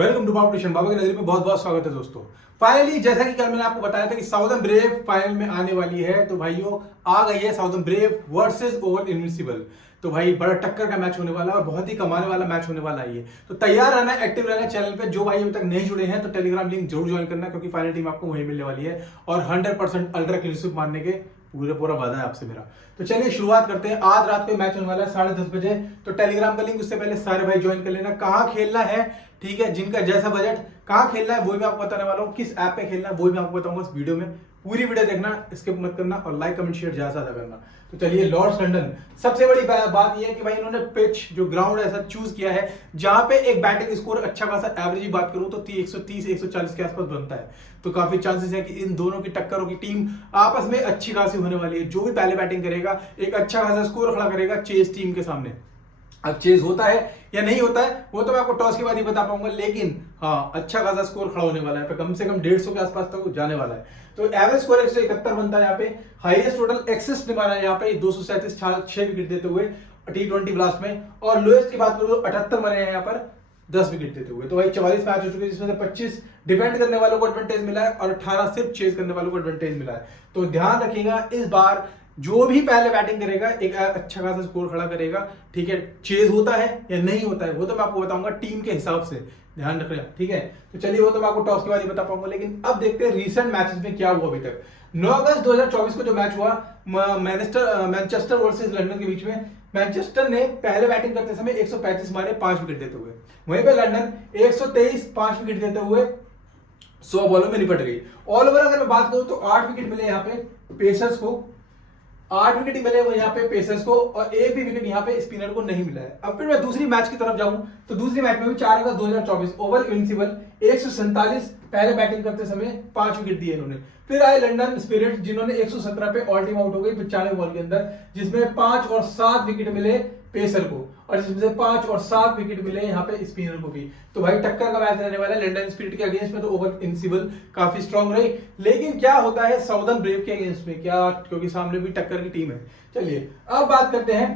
Welcome to population. बाबा की नजर में बहुत बहुत स्वागत है दोस्तों। फाइनली जैसा कि कल मैंने आपको बताया था कि साउदर्न ब्रेव फाइनल में आने वाली है, तो भाइयों आ गई है southern brave versus over invincible. तो भाई बड़ा टक्कर का मैच होने वाला है और बहुत ही कमाने वाला मैच होने वाला है ये। तो तैयार रहना, एक्टिव रहना चैनल पे। जो भाई अभी तक नहीं जुड़े हैं तो टेलीग्राम लिंक जरूर ज्वाइन करना, क्योंकि फाइनल टीम आपको वहीं मिलने वाली है और 100% अल्ट्रा क्लिनशिप मारने के पूरा वादा है आपसे मेरा। तो चलिए शुरुआत करते हैं। आज रात को मैच होने वाला है 10:30 बजे। तो टेलीग्राम का लिंक उससे पहले सारे भाई ज्वाइन कर लेना। कहाँ खेलना है, ठीक है, जिनका जैसा बजट, कहाँ खेलना है वो भी मैं आपको बताने वाला हूँ, किस ऐप पे खेलना है वो भी मैं आपको बताऊंगा इस वीडियो में। पूरी वीडियो देखना, स्किप मत करना और लाइक कमेंट शेयर ज्यादा करना। तो चलिए, लॉर्ड्स लंदन, सबसे बड़ी बात यह है कि भाई इन्होंने पिच जो ग्राउंड ऐसा चूज किया है जहां पे एक बैटिंग स्कोर अच्छा खासा एवरेज की बात करूं तो 130-140 के आसपास बनता है। तो काफी चांसेस है कि इन दोनों की टक्करों की टीम आपस में अच्छी खासी होने वाली है। जो भी पहले बैटिंग करेगा एक अच्छा खासा स्कोर खड़ा करेगा चेस टीम के सामने। अब चेज होता है या नहीं होता है वो तो मैं आपको टॉस के बाद ही बता पाऊंगा, लेकिन हाँ अच्छा खासा स्कोर खड़ा होने वाला है। कम से कम 150 के आसपास तक जाने वाला है। तो एवरेज स्कोर 171 बनता है यहाँ पे। हाईएस्ट टोटल एक्सेस निभाना है यहाँ पे 237 6 विकेट देते हुए T20 ब्लास्ट में। और लोएस्ट की बात करूं तो 78 बने हैं यहाँ पर 10 विकेट देते हुए। तो भाई 44 मैच हो चुके हैं, जिसमें से 25 डिफेंड करने वालों को एडवांटेज मिला है और 18 सिर्फ चेज करने वालों को एडवांटेज मिला है। तो ध्यान रखिएगा, इस बार जो भी पहले बैटिंग करेगा एक अच्छा खासा स्कोर खड़ा करेगा, ठीक है। चेज होता है या नहीं होता है वो तो मैं आपको बताऊंगा टीम के हिसाब से, ध्यान रखना, ठीक है। तो चलिए वो तो मैं आपको टॉस के बाद ही बता पाऊंगा, लेकिन अब देखते हैं रीसेंट मैचेस में क्या हुआ अभी तक। 9 अगस्त 2024 को जो मैच हुआ मैनचेस्टर वर्सेस लंदन के बीच में, मैनचेस्टर ने पहले बैटिंग करते समय 135 मारे 5 विकेट देते हुए। वहीं पे लंदन 123 5 विकेट देते हुए 100 बॉलों में निपट गई। ऑल ओवर अगर मैं बात करूं तो 8 विकेट मिले यहाँ पे पेसर्स को, 8 विकेट मिले वो यहाँ पे पेसर्स को और एक भी विकेट यहाँ पे स्पिनर को नहीं मिला है। अब फिर मैं दूसरी मैच की तरफ जाऊं तो दूसरी मैच में भी 4 अगस्त 2024 ओवल इनविंसिबल 147 पहले बैटिंग करते समय 5 विकेट दिए इन्होंने। फिर आए लंदन स्पिरिट जिन्होंने 117 पे ऑल टीम आउट हो गई 95 बॉल के अंदर, जिसमें 5 और 7 विकेट मिले पेसर को और जिसमें से 5 और 7 विकेट मिले यहाँ पे स्पिनर को भी। तो भाई टक्कर का मैच रहने वाला है लंदन स्पिरिट के अगेंस्ट में। तो ओवर इनविंसिबल काफी स्ट्रांग रही, लेकिन क्या होता है साउदर्न ब्रेव के अगेंस्ट में, क्या, क्योंकि सामने भी टक्कर की टीम है। चलिए अब बात करते हैं।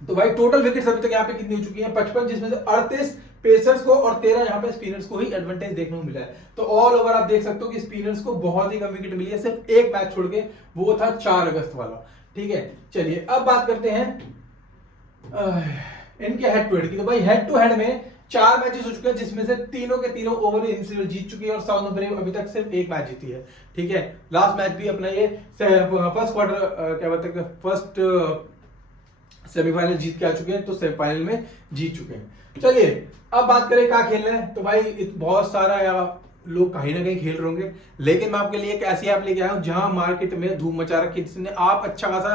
तो भाई टोटल विकेट अभी तक यहाँ पे कितनी हो चुकी है, 55, जिसमें से 38 पेसर्स को और 13 यहाँ पे स्पिनर्स को ही एडवांटेज देखने को मिला है। तो ऑल ओवर आप देख सकते हो कि स्पिनर्स को बहुत ही कम विकेट मिली है, सिर्फ एक मैच छोड़ के, वो था 4 अगस्त वाला, ठीक है। चलिए अब बात करते हैं इनके हेड टू हेड की। तो भाई हेड टू हेड में 4 मैचेस हो चुके हैं, जिसमें से तीनों के तीनों ओवर इनविंसिबल जीत चुकी है और साउदर्न ब्रेव अभी तक सिर्फ एक मैच जीती है, ठीक है। लास्ट मैच भी अपना ये फर्स्ट क्वार्टर क्या बोलते हैं, फर्स्ट सेमीफाइनल जीत के आ चुके हैं, तो सेमीफाइनल में जीत चुके हैं। चलिए अब बात करें क्या खेलना है। तो भाई बहुत सारा लोग कहीं ना कहीं खेल रहे होंगे, लेकिन मैं आपके लिए एक ऐसी ऐप लेके आया हूं जहां मार्केट में धूम मचा रखी है, जिसने आप अच्छा खासा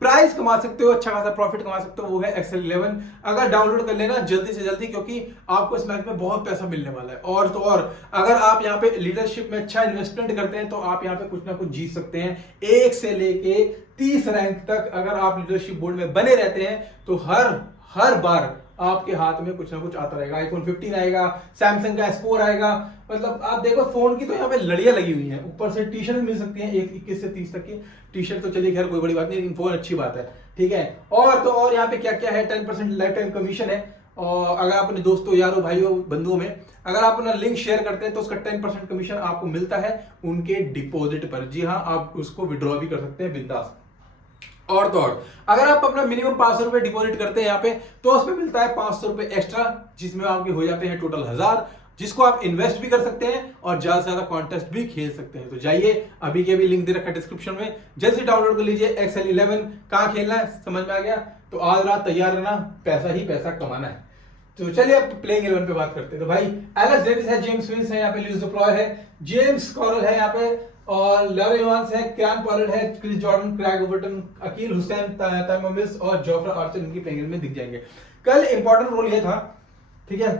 प्राइस कमा सकते हो, अच्छा खासा प्रॉफिट कमा सकते हो। वो है एक्सेल 11। अगर डाउनलोड कर लेना जल्दी से जल्दी, क्योंकि आपको इस मैच में बहुत पैसा मिलने वाला है। और तो और अगर आप यहाँ पे लीडरशिप में अच्छा इन्वेस्टमेंट करते हैं तो आप यहाँ पे कुछ ना कुछ जीत सकते हैं। 1 से लेके 30 रैंक तक अगर आप लीडरशिप बोर्ड में बने रहते हैं तो हर बार आपके हाथ में कुछ ना कुछ आता रहेगा। आईफोन 15 आएगा, सैमसंग का S4 आएगा, मतलब आप देखो फोन की तो यहाँ पे लड़ियां लगी हुई हैं। ऊपर से टी शर्ट मिल सकती है 21 से 30 तक की टी शर्ट। तो चलिए खैर कोई बड़ी बात नहीं, लेकिन फोन अच्छी बात है, ठीक है। और तो और यहाँ पे क्या क्या है, 10% लाइफ टाइम कमीशन है। और अगर आप अपने दोस्तों यारों भाइयों बंधुओं में अगर आप अपना लिंक शेयर करते हैं तो उसका 10% कमीशन आपको मिलता है उनके डिपॉजिट पर। जी हाँ, आप उसको विड्रॉ भी कर सकते हैं बिंदास। और तो और अगर आप अपना मिनिमम 500 रुपए डिपॉजिट करते हैं यहाँ पे तो उसमें मिलता है 500 रुपए एक्स्ट्रा, जिसमें आपके हो जाते हैं टोटल 1000, जिसको आप इन्वेस्ट भी कर सकते हैं और ज्यादा से ज्यादा कॉन्टेस्ट भी खेल सकते हैं। तो जाइए, अभी के अभी लिंक दे रखा है डिस्क्रिप्शन में, जल्द से डाउनलोड कर लीजिए। एक्सेल 11 कहाँ खेलना है समझ में आ गया। तो आज रात तैयार रहना, पैसा ही पैसा कमाना है। तो चलिए अब प्लेइंग 11 पे बात करते हैं। तो भाई एलेक्स डेविस है, जेम्स विंस है यहाँ पे, ल्यूइस डुप्लॉय है, जेम्स कॉरल है यहाँ पे, और लेवी इवांस है, क्रियान पॉलर्ड है, Chris Jordan, Craig Overton, Akeal Hosein, Tymal Mills और जोफ्रा आर्चर इनकी प्लेइंग में दिख जाएंगे। कल इंपॉर्टेंट रोल ये था, ठीक है।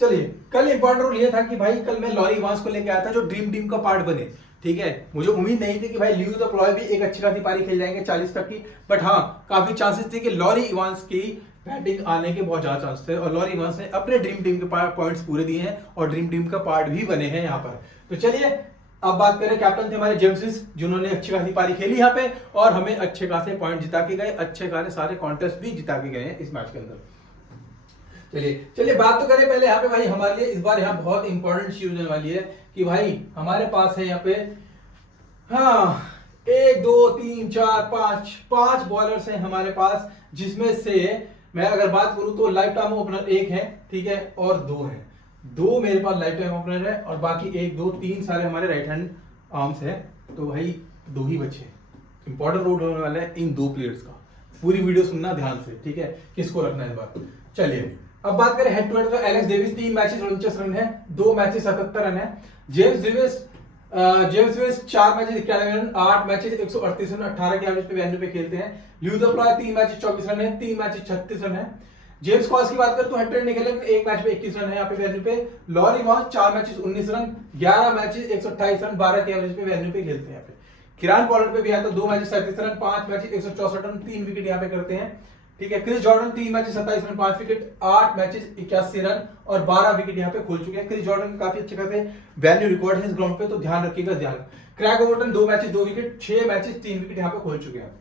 चलिए कल इंपॉर्टेंट रोल ये था कि भाई कल मैं लॉरी इवांस को लेके आया था जो ड्रीम टीम का पार्ट बने, ठीक है। मुझे उम्मीद नहीं थी कि भाई ल्यूइस डुप्लॉय भी एक अच्छी खासी पारी खेल जाएंगे 40 तक की, बट हाँ काफी चांसेस थे कि लॉरी इवांस की बैटिंग आने के बहुत ज्यादा चांस थे और लॉरी इवांस ने अपने ड्रीम टीम के पॉइंट्स पूरे दिए हैं और ड्रीम टीम का पार्ट भी बने हैं यहाँ पर। तो चलिए अब बात करें, कैप्टन थे हमारे जेम्स विंस, जिन्होंने अच्छी खासी पारी खेली यहाँ पे और हमें अच्छे खासे पॉइंट जिता के गए, अच्छे खासे सारे कॉन्टेस्ट भी जिता के गए हैं इस मैच के अंदर। चलिए बात तो करें पहले यहाँ पे भाई हमारे लिए इस बार यहाँ बहुत इंपॉर्टेंट चीज होने वाली है कि भाई हमारे पास है यहाँ पे हाँ 1 2 3 4 5 बॉलर्स हैं हमारे पास, जिसमें से मैं अगर बात करूं तो लाइफ टाइम ओपनर एक है, ठीक है, और दो है। दो मेरे पास लाइफ टाइम ओपनर है और बाकी 1 2 3 सारे हमारे राइट हैंड आर्म्स है। तो भाई दो ही बचे। इंपॉर्टेंट रोल होने वाला है इन दो प्लेयर्स का। पूरी वीडियो सुनना ध्यान से, ठीक है, किसको रखना है इस बार। चलिए अब बात करें हेड टू हेड तो एलेक्स डेविस 3 मैचेस 49 रन है, 2 मैचेस 77 रन है। James Davis 4 matches 91 run, 8 matches 138 run, 18 के एवरेज पे वैल्यू पे खेलते हैं। ल्यू द प्लॉय 3 मैचेस 24 रन है, 3 मैचेस 36 रन है। जेम्स कॉस की बात करें तो 100 निकले, 1 मैच पे 21 रन है यहाँ पे वैल्यू पे। Laurie Evans 4 matches 19 run, 11 matches 128 run, 12 के एवरेज पे वैल्यू पे खेलते हैं यहाँ पे। किरान पॉलर्ड पे भी आता है 2 matches 37 run, 5 matches 164 run, 3 wicket यहाँ पे करते हैं, ठीक है। Chris Jordan 3 matches 27 run, 5 wicket, 8 matches 81 run और 12 विकेट यहाँ पे खोल चुके हैं। क्रिस जॉर्डन के काफी अच्छे खासे वैल्यू रिकॉर्ड है इस ग्राउंड पे, तो ध्यान रखिएगा ध्यान। Craig Overton 2 matches 2 wicket, 6 matches 3 wicket यहाँ पे खोल चुके हैं।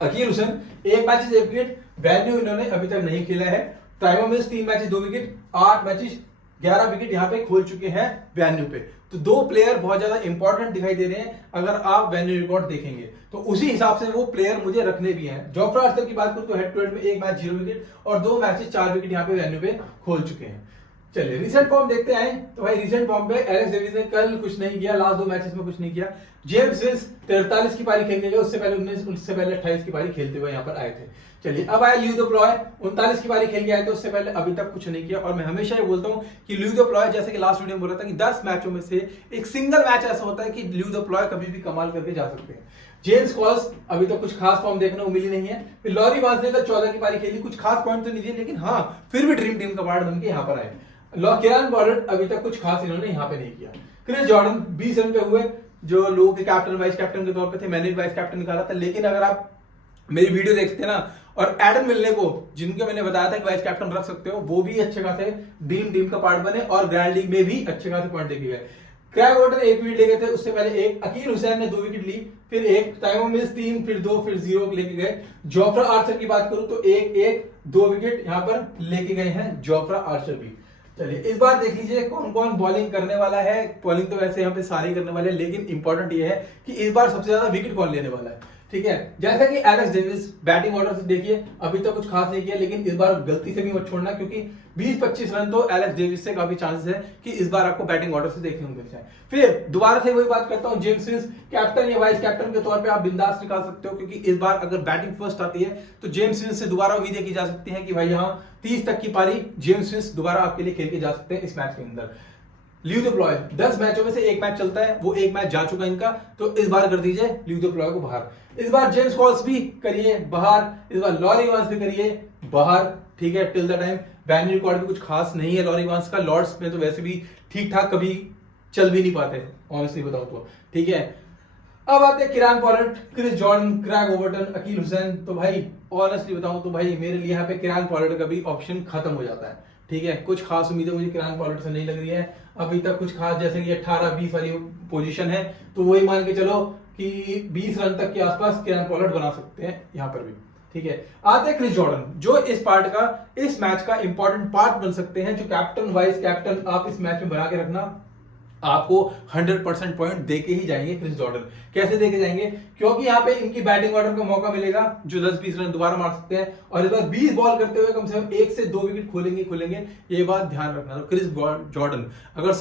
Akeal Hosein 1 matches 1 wicket, value इन्होंने अभी तक नहीं खेला है। Tymal Mills 3 matches 2 wicket, 8 matches 11 wicket यहाँ पे खोल चुके हैं वैन्यू पे। तो दो प्लेयर बहुत ज्यादा इंपॉर्टेंट दिखाई दे रहे हैं अगर आप वैन्यू रिकॉर्ड देखेंगे तो उसी हिसाब से वो प्लेयर मुझे रखने भी हैं। जोफ्रा आर्चर की बात करूं तो हेड टू हेड में 1 मैच 0 विकेट और 2 मैचेस 4 विकेट यहाँ पे वैन्यू पे खोल चुके हैं। चलिए रिसेंट फॉर्म देखते हैं। तो भाई रिसेंट फॉर्म पे एलेक्स डेविस ने कल कुछ नहीं किया, लास्ट 2 मैचेस में कुछ नहीं किया। जेम्स विल्स 43 की पारी खेलने गए, उससे पहले 19, उससे पहले 28 की पारी खेलते हुए यहाँ पर आए थे। चलिए अब आया ल्यू द प्लॉय 39 की पारी खेल के आए थे, उससे पहले अभी तक कुछ नहीं किया। और मैं हमेशा ये बोलता हूं कि ल्यू द प्लॉय, जैसे कि लास्ट वीडियो में बोला था कि 10 मैचों में से एक सिंगल मैच ऐसा होता है कि ल्यू द प्लॉय कभी भी कमाल करके जा सकते हैं। जेम्स कॉल्स अभी तक कुछ खास फॉर्म देखने को मिली नहीं है। फिर लॉरी वांस ने 14 की पारी खेली, कुछ खास पॉइंट तो नहीं दिए, लेकिन हाँ फिर भी ड्रीम टीम का पार्ट बन के यहाँ पर आए। किरान पॉलर्ड अभी तक कुछ खास इन्होंने यहाँ पे नहीं किया। क्रिस जॉर्डन 20 रन पे हुए, जो लोगों के कैप्टन वाइस कैप्टन के तौर पे थे, मैंने वाइस कैप्टन निकाला था। लेकिन अगर आप मेरी वीडियो देखते हैं ना, और एडन मिलने को जिनके मैंने बताया था कि वाइस कैप्टन रख सकते हो, वो भी अच्छे खासे ड्रीम टीम का पार्ट बने और ग्रैंड लीग में भी अच्छे खासे पॉइंट देखे गए। क्रैग ओवर्टन 1 विकेट ले गए थे, उससे पहले 1। अकील हुसैन ने 2 विकेट ली, फिर 1। टाइमो मिल्स 3, फिर 2, फिर 0 लेके गए। जोफ्रा आर्चर की बात करूं तो 1 2 विकेट यहाँ पर लेके गए हैं जोफ्रा आर्चर भी। चलिए इस बार देख लीजिए कौन कौन बॉलिंग करने वाला है। बॉलिंग तो वैसे यहाँ पे सारे करने वाले हैं, लेकिन इंपॉर्टेंट ये है कि इस बार सबसे ज्यादा विकेट कौन लेने वाला है, ठीक है। जैसा कि एलेक्स डेविस बैटिंग ऑर्डर से देखिए अभी तक कुछ खास नहीं किया, लेकिन इस बार गलती से भी मत छोड़ना, क्योंकि 20-25 रन तो एलेक्स डेविस से काफी चांसेस है कि इस बार आपको बैटिंग ऑर्डर से देखने को मिल जाए। फिर दोबारा से वही बात करता हूं, जेम्स विल्स कैप्टन या वाइस कैप्टन के तौर पे आप बिंदास निकाल सकते हो, क्योंकि इस बार अगर बैटिंग फर्स्ट आती है तो जेम्स विल्स से दोबारा उम्मीदें की जा सकती है कि भाई यहाँ 30 तक की पारी जेम्स विल्स दोबारा आपके लिए खेल के जा सकते हैं इस मैच के अंदर। ल्यू द प्लॉय 10 मैचों में से 1 मैच चलता है, वो 1 मैच जा चुका है इनका, तो इस बार कर दीजिए ल्यू द प्लॉय को बाहर। इस बार जेम्स कॉल्स भी करिए बाहर, इस बार लॉरी वांस भी करिए बाहर, ठीक है। Till the time venue record भी कुछ खास नहीं है लॉरी वांस का, लॉर्ड्स में तो वैसे भी ठीक ठाक कभी चल भी नहीं पाते, ऑनेस्टली बताऊं तो, ठीक है। अब आते हैं Kieron Pollard, Chris Jordan, Craig Overton, Akeal Hosein. तो भाई ऑनेस्टली बताऊं तो भाई मेरे लिए यहाँ पे किरान पॉलर्ड का भी ऑप्शन खत्म हो जाता है, ठीक है। कुछ खास उम्मीदें मुझे किरान पॉलर्ड से नहीं लग रही है अभी तक कुछ खास, जैसे कि 18-20 वाली पोजीशन है, तो वही मान के चलो कि 20 रन तक के आसपास किरान पॉलर्ड बना सकते हैं यहाँ पर भी, ठीक है। आते हैं क्रिस जॉर्डन, जो इस मैच का इंपॉर्टेंट पार्ट बन सकते हैं, जो कैप्टन वाइस कैप्टन आप इस मैच में बना के रखना, आपको 100% पॉइंट देके ही जाएंगे क्रिस जॉर्डन। कैसे देके जाएंगे? क्योंकि यहाँ पे इनकी बैटिंग ऑर्डर का मौका मिलेगा, जो 10-20 रन दोबारा मार सकते हैं, और इस बार 20 बॉल करते हुए कम से कम 1 से 2 विकेट खोलेंगे, ये बात ध्यान रखना। तो क्रिस जॉर्डन अगर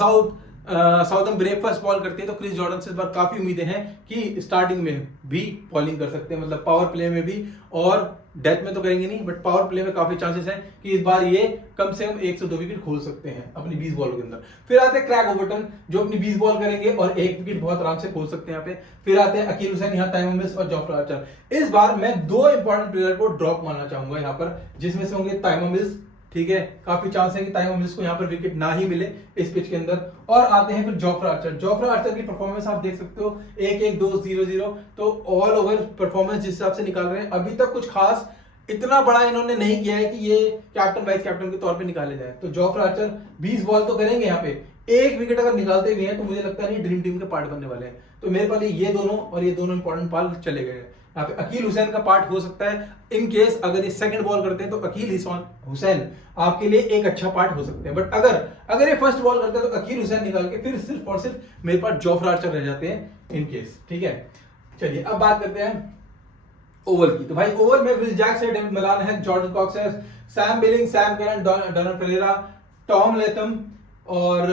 साउदर्न ब्रेव फर्स्ट बॉल करते हैं तो क्रिस जॉर्डन से इस बार काफी उम्मीदें हैं कि स्टार्टिंग में भी बॉलिंग कर सकते हैं, मतलब पावर प्ले में भी, और डेथ में तो करेंगे नहीं, बट पावर प्ले में काफी चांसेस हैं कि इस बार ये कम से कम 1 से 2 विकेट खोल सकते हैं अपनी 20 बॉल के अंदर। फिर आते हैं क्रैग ओवर्टन, जो अपनी 20 बॉल करेंगे और 1 विकेट बहुत आराम से खोल सकते हैं यहाँ पे। फिर आते हैं अकील हुसैन, यहाँ टाइमो मिल्स और जोफ्रा आर्चर। इस बार मैं 2 इंपॉर्टेंट प्लेयर को ड्रॉप मानना चाहूंगा यहाँ पर, जिसमें से होंगे टाइमो मिल्स, ठीक है, काफी चांस है कि टाइमो मिल्स को यहाँ पर विकेट ना ही मिले इस पिच के अंदर। और आते हैं फिर जोफ्रा आर्चर की परफॉर्मेंस आप देख सकते हो, 1-1, 2-0-0, तो ऑल ओवर परफॉर्मेंस जिस हिसाब से निकाल रहे हैं, अभी तक कुछ खास इतना बड़ा इन्होंने नहीं किया है कि ये कैप्टन वाइस कैप्टन के तौर पे निकाले जाए। तो जोफ्रा आर्चर 20 बॉल तो करेंगे यहाँ पे, 1 विकेट अगर निकालते भी हैं तो मुझे लगता नहीं ड्रीम टीम के पार्ट बनने वाले हैं। तो मेरे पास ये दोनों इंपॉर्टेंट पार्ट चले गए हैं। यहाँ पे अकील हुसैन का पार्ट हो सकता है। इन केस अगर ये सेकंड बॉल करते हैं तो अकील हुसैन आपके लिए एक अच्छा पार्ट हो सकते हैं। बट अगर ये फर्स्ट बॉल करते हैं तो अकील हुसैन निकाल के फिर सिर्फ और सिर्फ मेरे पास जोफ्रा आर्चर रह जाते हैं इन केस। ठीक है, चलिए अब बात करते हैं ओवल की। तो भाई ओवल में विल जैक्स है, डेविड मलान है, जॉर्डन कॉक्स है, Sam billing, Sam Curran, Donald Pereira, Tom Latham और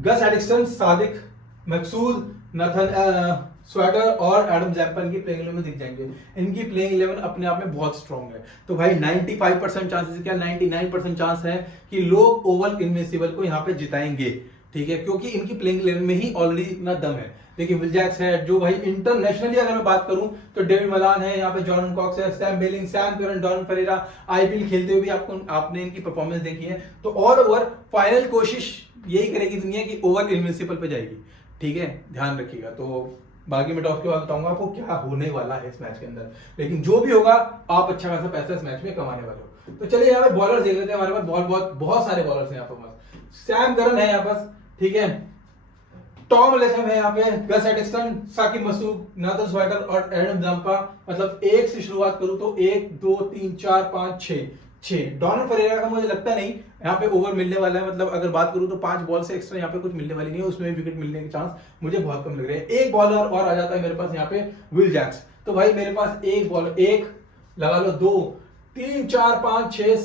गस एडिक्सन, सादिक मकसूद, नथन स्वेटर और एडम जैम्पन की प्लेइंग 11 दिख जाएंगे। इनकी प्लेइंग 11 अपने आप में बहुत स्ट्रॉन्ग है। तो भाई 95% चांसेस, क्या 99% चांस है कि लोग ओवल इनविंसिबल को यहाँ पे जिताएंगे। ठीक है, क्योंकि इनकी प्लेइंग 11 में ही ऑलरेडी इतना दम है। देखिए विल जैक्स है, जो भाई इंटरनेशनली अगर मैं बात करूं तो डेविड मलान है, यहाँ पे जॉर्डन कॉक्स है, Sam billing, Sam Curran, Donald Pereira, IPL खेलते हुए भी आपने इनकी परफॉर्मेंस देखी है। तो ऑल ओवर फाइनल कोशिश यही करेगी दुनिया की ओवल इनविंसिबल पे जाएगी। ठीक है, ध्यान रखिएगा। तो बाकी मैं टॉस के बाद बताऊंगा आपको क्या होने वाला है इस मैच के अंदर, लेकिन जो भी होगा आप अच्छा खासा पैसा इस मैच में कमाने वाले हो। तो चलिए यहाँ पे बॉलर देख लेते हैं। हमारे पास बहुत सारे बॉलर्स हैं यहाँ पर। सैम करन है यहाँ पास, ठीक है, टॉम लेथम है यहाँ पे, Gus Atkinson, Saqib Masood, Nathan Sowter और एडम जैम्पा। मतलब एक से शुरुआत करूं तो 1 2 3 4 5 6 डॉनल्ड पेरेरा का मुझे लगता नहीं यहाँ पे ओवर मिलने वाला है। मतलब अगर बात करूं तो 5 बॉल से एक्स्ट्रा यहाँ पे कुछ मिलने वाली नहीं है, उसमें विकेट मिलने के चांस मुझे बहुत कम लग रहे हैं। एक बॉलर और आ जाता है मेरे पास यहाँ पे, विल जैक्स। तो भाई मेरे पास एक बॉलर, एक लगा लो, 2 3 4 5 6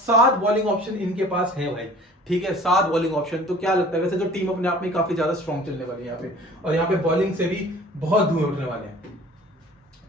7 बॉलिंग ऑप्शन इनके पास है भाई। ठीक है, 7 बॉलिंग ऑप्शन। तो क्या लगता है, वैसे तो टीम अपने आप में काफी ज्यादा स्ट्रॉन्ग चलने वाली है यहाँ पे, और यहाँ पे बॉलिंग से भी बहुत धुएं उठने वाले हैं।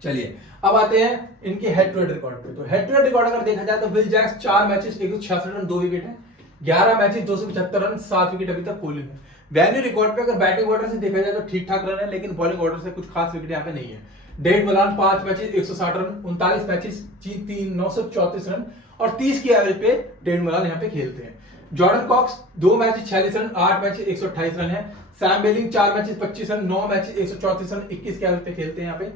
चलिए अब आते हैं इनके हेड टू हेड रिकॉर्ड पे। तो हेड टू हेड रिकॉर्ड अगर देखा जाए तो Will Jacks 4 matches 166 run 2 wicket है, 11 मैचेस 275 रन 7 विकेट अभी तक पोलिंग है। वैन्यू रिकॉर्ड पे अगर बैटिंग ऑर्डर से देखा जाए तो ठीक ठाक रन है, लेकिन बॉलिंग ऑर्डर से कुछ खास विकेट यहाँ पे नहीं है। David Malan 5 matches 160 run, 39 matches 934 run और 30 की एवरेज पे डेविड मलान यहाँ पे खेलते हैं। Jordan Cox 2 matches 46 run, 8 matches 128 run है। Sam Billing 4 matches 25 run, 9 matches 134 run, 21 के एवरेज पे खेलते हैं यहाँ पे।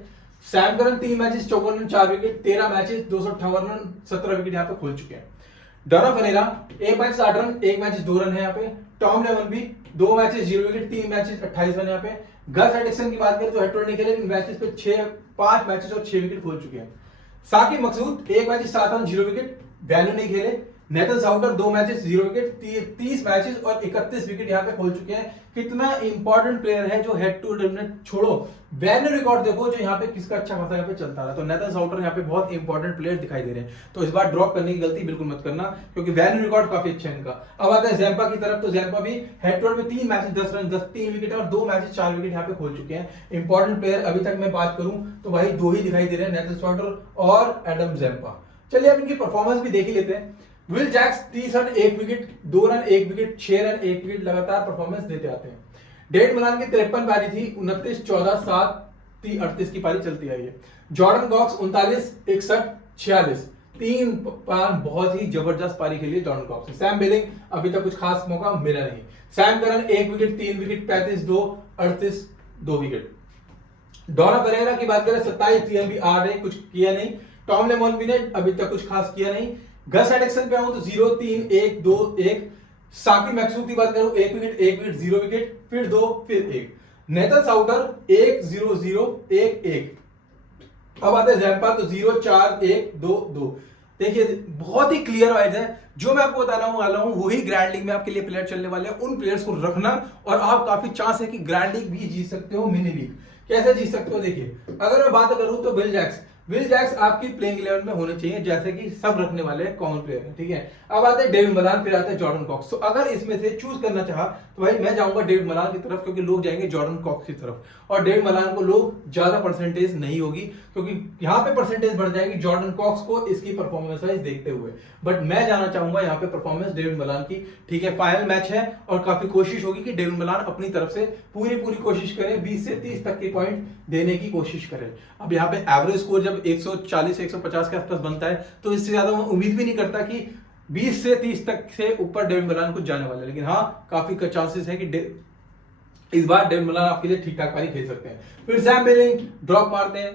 Sam Curran 3 matches 54 run 4 wicket, 13 matches 258 run 17 wicket यहाँ पे खोल चुके हैं। Donald Pereira 1 match 60 run, 1 match 2 run है यहाँ पे। टॉम लेवन भी 2 मैचेस 0 विकेट, 3 मैचेस 28 रन यहाँ पे। गस एडिक्सन की बात करें तो हेड टू हेड नहीं खेले, लेकिन मैचेस पे 5 मैचेस और 6 विकेट खोल चुके हैं। साकिब मकसूद 1 मैच 7 रन 0 विकेट, वैल्यू नहीं खेले। नेथन साउटर 2 मैचेस 0 विकेट, 30 मैचेस और 31 विकेट यहाँ पे खोल चुके हैं। कितना इंपॉर्टेंट प्लेयर है जो हेड टू हेड छोड़ो, वैन्यू रिकॉर्ड देखो जो यहाँ पे किसका अच्छा खासा यहाँ पे चलता रहा। तो नेथन साउटर यहाँ पे बहुत इंपॉर्टेंट प्लेयर दिखाई दे रहे हैं। तो इस बार ड्रॉप करने की गलती बिल्कुल मत करना, क्योंकि वैन्यू रिकॉर्ड काफी अच्छा है इनका। अब आता है जैम्पा की तरफ। तो जैम्पा भी हेड टू हेड में 3 मैचेस 10 रन 3 विकेट और 2 मैचेस 4 विकेट यहाँ पे खोल चुके हैं। इंपॉर्टेंट प्लेयर अभी तक मैं बात करूं तो भाई 2 ही दिखाई दे रहे हैं, नेथन साउटर और एडम जैम्पा। चलिए अब इनकी परफॉर्मेंस भी देख ही लेते हैं। Will Jacks 30 run 1 wicket, 2 run 1 wicket, 6 run 1 wicket लगातार परफॉर्मेंस देते आते हैं। डेविड मलान की 53 पारी थी, 29 14 7 38 की पारी चलती आई है। जॉर्डन कॉक्स 39 61 46 3 बहुत ही जबरदस्त पारी खेली जॉर्डन कॉक्स। सैम बिलिंग अभी तक कुछ खास मौका मिला नहीं। Sam Curran 1 wicket 3 wicket 35 2 38 2 wicket. Donald Pereira की बात करें 27 TMB आ रहे, कुछ किया नहीं। टॉम लेमन भी ने अभी तक कुछ खास किया नहीं। गस एडिक्सन पे आऊं तो 0 3 1 2 1। साकिब मकसूद की बात करूं 1 विकेट 0 विकेट, फिर 2 फिर 1। नेथन साउटर 1 0 0 1 1। अब आते हैं जैम्पा तो 0 4 1 2 2। देखिए बहुत ही क्लियर वाइज है, जो मैं आपको बताना वाला हूं वही ग्रैंड लीग में आपके लिए प्लेयर चलने वाले हैं। उन प्लेयर्स को रखना और आप काफी चांस है कि ग्रैंड लीग भी जीत सकते हो, मिनी लीग कैसे जीत सकते हो। देखिए अगर मैं बात करूं तो विल जैक्स आपकी प्लेइंग 11 में होने चाहिए, जैसे कि सब रखने वाले कॉमन प्लेयर हैं। ठीक है, अब आते हैं डेविड मलान, फिर आते हैं जॉर्डन कॉक्स। तो अगर इसमें से चूज करना चाहा तो भाई मैं जाऊंगा डेविड मलान की तरफ, क्योंकि लोग जाएंगे जॉर्डन कॉक्स की तरफ, और डेविड मलान को लोग ज्यादा परसेंटेज नहीं होगी, क्योंकि यहाँ पे परसेंटेज बढ़ जाएगी जॉर्डन कॉक्स को इसकी परफॉर्मेंस वाइज देखते हुए। बट मैं जाना चाहूंगा यहाँ पे परफॉर्मेंस डेविड मलान की। ठीक है, फाइनल मैच है और काफी कोशिश होगी कि डेविड मलान अपनी तरफ से पूरी कोशिश करे, 20 से 30 तक के पॉइंट देने की कोशिश करे। अब यहाँ पे एवरेज स्कोर जब 140 से 150 के आसपास बनता है तो इससे ज्यादा मैं उम्मीद भी नहीं करता कि 20 से 30 तक से ऊपर डेविड मलान कुछ जाने वाला है। लेकिन हाँ, काफी चांसेस है कि इस बार डेविड मलान आपके लिए ठीक ठाक पारी खेल सकते हैं। फिर सैम बिलिंग ड्रॉप मारते हैं।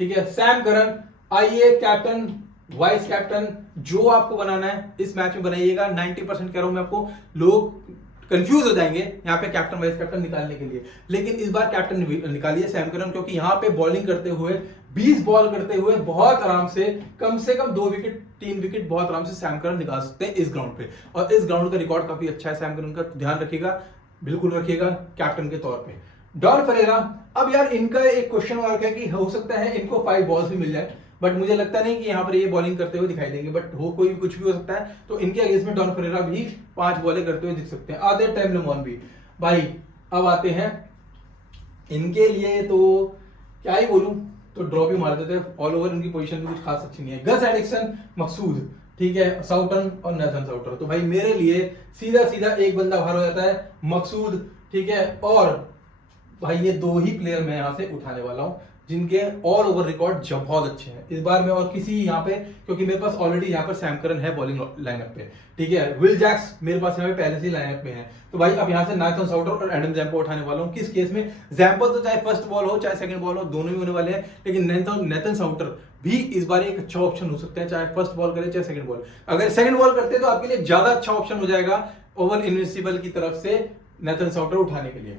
ठीक है, सैम करन आइए कैप्टन वाइस कैप्टन जो आपको बनाना है इस मैच में बनाइएगा। 90% कह रहा हूं मैं आपको, लोग कंफ्यूज हो जाएंगे यहाँ पे कैप्टन वाइस कैप्टन निकालने के लिए। लेकिन इस बार कैप्टन निकालिए सैम करन, क्योंकि यहाँ पे बॉलिंग करते हुए 20 बॉल करते हुए बहुत आराम से कम 2 विकेट 3 विकेट बहुत आराम से सैम करन निकाल सकते हैं इस ग्राउंड पे। और इस ग्राउंड का रिकॉर्ड काफी अच्छा है सैम करन का, ध्यान रखिएगा, बिल्कुल रखिएगा कैप्टन के तौर पे। डॉन फरेरा, अब यार इनका एक क्वेश्चन मार्क है कि हो सकता है इनको 5 बॉल्स भी मिल जाए, बट मुझे लगता नहीं कि यहाँ पर ये बॉलिंग करते हुए दिखाई देंगे, बट हो कोई कुछ भी हो सकता है। तो इनके अगेंस्ट में डॉन फरेरा भी 5 बॉलें करते हुए दिख सकते हैं। आधे टाइम लेमॉन भी भाई। अब आते हैं इनके लिए, तो क्या ही बोलूं, तो ड्रॉ भी मार देते हैं। ऑल ओवर इनकी पोजीशन भी कुछ खास अच्छी नहीं है। गस एडिक्सन, मकसूद, ठीक है, साउटन और नेथन साउटर। तो भाई मेरे लिए सीधा सीधा एक बंदा बाहर हो जाता है, मकसूद, ठीक है। और भाई ये 2 ही प्लेयर मैं यहां से उठाने वाला हूं जिनके ऑल ओवर रिकॉर्ड जब बहुत अच्छे हैं इस बार में, और किसी यहाँ पे, क्योंकि मेरे पास ऑलरेडी यहाँ पर सैम करन है बॉलिंग लाइनअप पे, ठीक है। विल जैक्स मेरे पास यहाँ पे पहले से लाइनअप में है। तो भाई अब यहाँ से नाथन साउटर और एडम जैम्पो उठाने वाला हूँ। किस केस में? जैम्पो तो चाहे फर्स्ट बॉल हो चाहे सेकंड बॉल हो, दोनों ही होने वाले हैं, लेकिन नेथन साउटर भी इस बार एक अच्छा ऑप्शन हो सकता है, चाहे फर्स्ट बॉल करे चाहे सेकंड बॉल। अगर सेकंड बॉल करते तो आपके लिए ज्यादा अच्छा ऑप्शन हो जाएगा ओवल इनविंसिबल की तरफ से नेथन साउटर उठाने के लिए।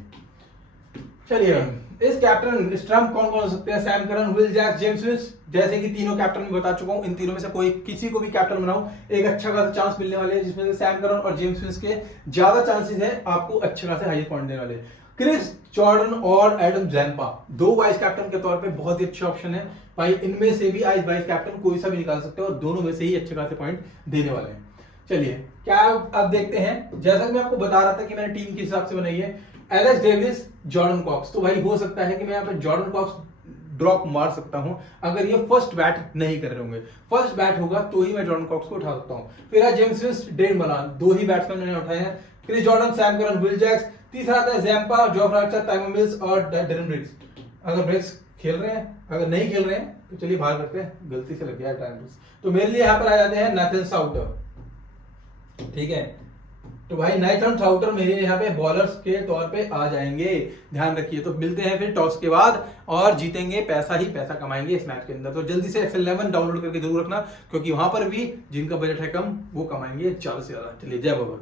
चलिए, इस कैप्टन स्टंप कौन कौन हो सकते हैं? Sam Curran, Will Jacques, James Vince. जैसे कि तीनों कैप्टन में बता चुका हूं, इन तीनों में से कोई किसी को भी कैप्टन बनाऊं, एक अच्छा खासा चांस मिलने वाले हैं, जिसमें से सैम करन और जेम्स विंस के ज्यादा चांसेस है आपको अच्छे खासे हाई पॉइंट देने वाले। क्रिस जॉर्डन और एडम जैम्पा 2 वाइस कैप्टन के तौर पे बहुत ही अच्छे ऑप्शन है भाई। इनमें से भी आज वाइस कैप्टन कोई सा भी निकाल सकते हैं और दोनों में से ही अच्छे खासे पॉइंट देने वाले हैं। चलिए, क्या अब देखते हैं, जैसा कि मैं आपको बता रहा था कि मैंने टीम के हिसाब से बनाई है, एलेक्स डेविस, जॉर्डन कॉक्स। तो भाई हो सकता है कि मैं यहाँ पे जॉर्डन कॉक्स ड्रॉप मार सकता हूं अगर ये फर्स्ट बैट नहीं कर रहे होंगे। फर्स्ट बैट होगा तो ही मैं जॉर्डन कॉक्स को उठा सकता हूं। फिर है जेम्स विंस, डेन मलान, 2 ही बैट्समैन मैंने उठाए हैं। Chris Jordan, Sam Curran, Will Jacks. तीसरा आता है Zampa, Jofra Archer, Tymal Mills और डेरेन ब्रिग्स। अगर ब्रिग्स खेल रहे हैं, अगर नहीं खेल रहे हैं तो चलिए बाहर करते हैं, गलती से लग गया टाइम ब्रिग्स। तो मेरे लिए यहाँ पर आ जाते हैं नेथन साउटर, ठीक है। तो भाई नेथन साउटर मेरे यहाँ पे बॉलर्स के तौर पे आ जाएंगे, ध्यान रखिए। तो मिलते हैं फिर टॉस के बाद, और जीतेंगे, पैसा ही पैसा कमाएंगे इस मैच के अंदर। तो जल्दी से एक्सेल 11 डाउनलोड करके जरूर रखना, क्योंकि वहां पर भी जिनका बजट है कम वो कमाएंगे ज्यादा से ज्यादा। चलिए, जय बाबा।